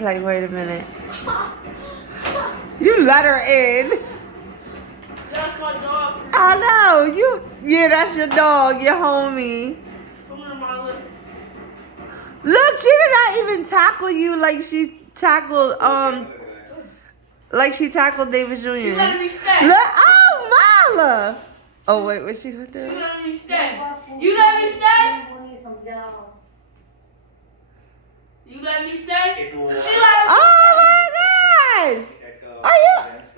She's like, wait a minute. You let her in. That's my dog. I know. Yeah, that's your dog, your homie. Come here, Milo. Look, she did not even tackle you like she tackled David Jr. She let me stay. Look, oh Mala. Oh wait, what's she gonna do? She let me stay. You let me stay? You let me stay? She let me Oh my gosh! Are you?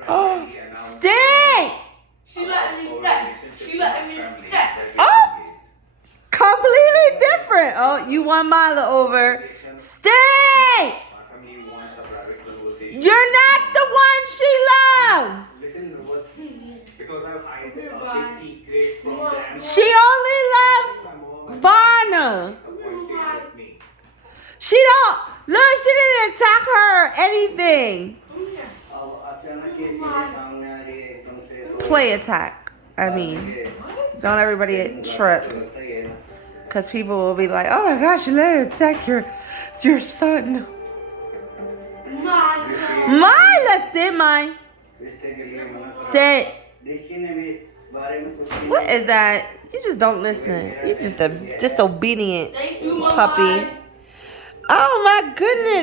Oh, stay! She let me stay. She let me stay. Oh, completely different. Oh, you won Mila over. Stay! You're not the one she loves. She only loves Varna. She don't. Look, she didn't attack her or anything. Play attack. I mean, don't everybody trip. Because people will be like, oh my gosh, you let her attack your son. Mila, sit, mine. Sit. What is that? You just don't listen. You're just a disobedient puppy. Oh my goodness.